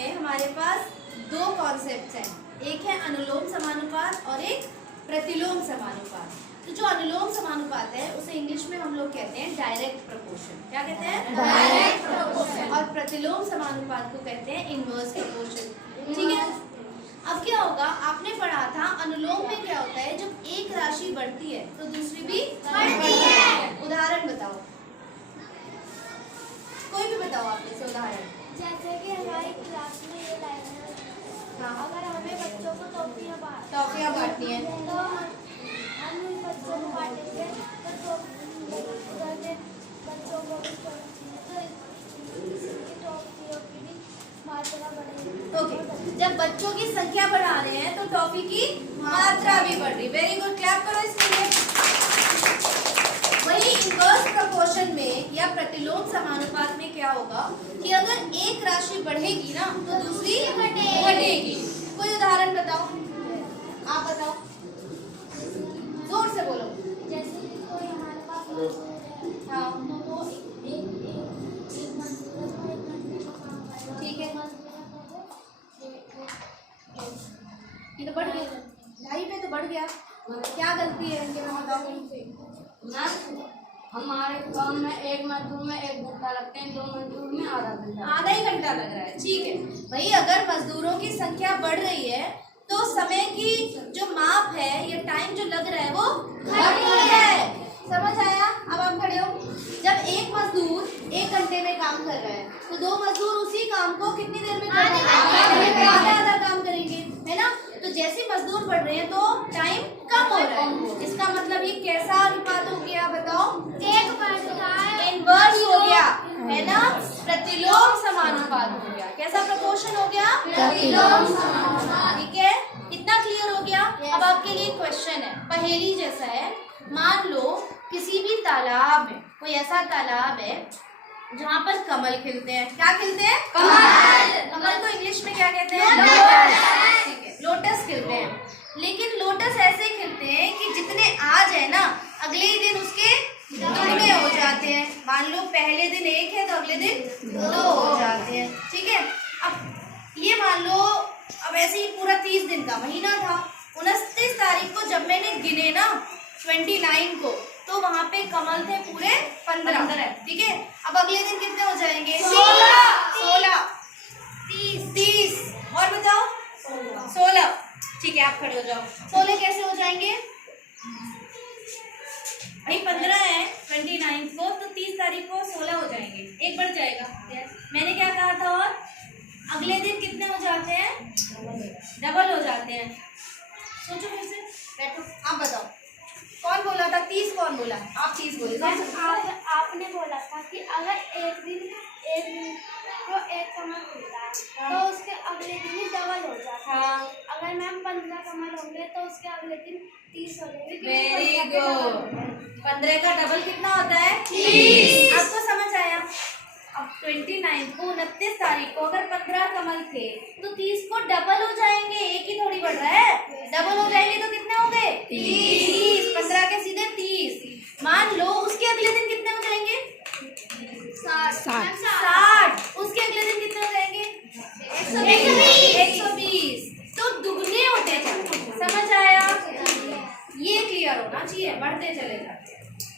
में हमारे पास दो कॉन्सेप्ट्स हैं, एक है अनुलोम समानुपात और एक प्रतिलोम समानुपात। तो जो अनुलोम समानुपात है उसे इंग्लिश में हम लोग कहते हैं डायरेक्ट प्रोपोर्शन। क्या कहते हैं? Direct proportion. और प्रतिलोम समानुपात को कहते हैं इनवर्स प्रोपोर्शन। ठीक है, अब क्या होगा, आपने पढ़ा था अनुलोम में क्या होता है, जब एक राशि बढ़ती है तो दूसरी भी बढ़ती है। उदाहरण बताओ, कोई भी बताओ आप जैसे उदाहरण। जैसे कि हमारी क्लास में ये लाइन है, हाँ, अगर हमें बच्चों को टॉफियाँ बांटनी है तो हम बच्चों को बांटेंगे तो बच्चों को भी टॉफियों की भी मात्रा बढ़ेगी। ओके, जब बच्चों की संख्या बढ़ा रहे हैं तो टॉफी की मात्रा भी बढ़ रही। वेरी गुड, क्लैप करो इसके लिए। वही इनवर्स प्रोपोर्शन में या प्रतिलोम समानुपात में क्या होगा कि अगर एक राशि बढ़ेगी ना तो दूसरी घटेगी। कोई उदाहरण बताओ, आप बताओ, जोर से बोलो। जैसे कि कोई हमारे पास मजदूर है, हाँ, तो वो एक मजदूर है तो 1 घंटे का काम करेगा। ठीक है, ये तो बढ़ गया, 2.5 पे तो बढ़ गया। क्या गलती है इनके में बताओ। हमारे काम में एक मजदूर में 1 घंटा लगते हैं, 2 मजदूर में आधा ही घंटा लग रहा है। ठीक है भाई, अगर मजदूरों की संख्या बढ़ रही है तो समय की जो माप है या टाइम जो लग रहा है वो घट रही है। समझ आया? अब आप खड़े हो। जब एक मजदूर 1 घंटे में काम कर रहा है तो 2 मजदूर उसी काम को कितनी देर में करेंगे? आधा काम करेंगे, है ना। तो जैसे मजदूर बढ़ रहे हैं तो टाइम कम हो रहा है। इसका मतलब ये कैसा अनुपात हो गया बताओ? इनवर्स हो गया, है ना। प्रतिलोम समानुपात हो गया। कैसा प्रोपोर्शन हो गया? प्रतिलोम समानुपात। ठीक है, इतना क्लियर हो गया। अब आपके लिए क्वेश्चन है, पहेली जैसा है। मान लो किसी भी तालाब में, कोई ऐसा तालाब है जहाँ पर कमल खिलते हैं। क्या खिलते हैं? कमल। कमल को इंग्लिश में क्या कहते हैं? लोटस। ठीक है, लोटस खिलते हैं। लेकिन लोटस ऐसे खिलते हैं कि जितने आज है ना, अगले ही दिन उसके दुगने हो जाते हैं। मान लो पहले दिन 1 है तो अगले दिन 2 हो जाते हैं। ठीक है, अब ये मान लो, अब ऐसे ही पूरा 30 दिन का महीना था। 29 तारीख को जब मैंने गिने ना 29 को, तो वहां पे कमल थे पूरे 15। ठीक है, अब अगले दिन कितने हो जाएंगे? 16, 30 और बताओ 16। ठीक है, आप खड़े हो जाओ। 16 कैसे हो जाएंगे भाई? 15 है 29 को, तो 30 तारीख को 16 हो जाएंगे, 1 बढ़ जाएगा। मैंने क्या कहा था? और अगले दिन कितने हो जाते हैं? डबल हो जाते हैं। सोचो फिर से, बैठो, आप बताओ कौन बोला था? 30 कौन बोला? आप 30 बोले थे। आपने बोला था कि अगर एक दिन को 1 कमल खुलता है तो उसके अगले दिन ही डबल हो जाता है। हाँ, अगर मैम 15 कमल होंगे तो उसके अगले दिन 30 हो जाएंगे। Very good. 15 का डबल कितना होता है? 30। आपको समझ आया? अब 29 को 29 तारीख को अगर 15 कमल थे तो 30 को डबल हो जाएंगे। एक ही थोड़ी बढ़ रहा है, डबल हो जाएंगे तो कितने हो गए? 30। 15 के सीधे 30। मान लो उसके अगले दिन कितने हो जाएंगे? 60।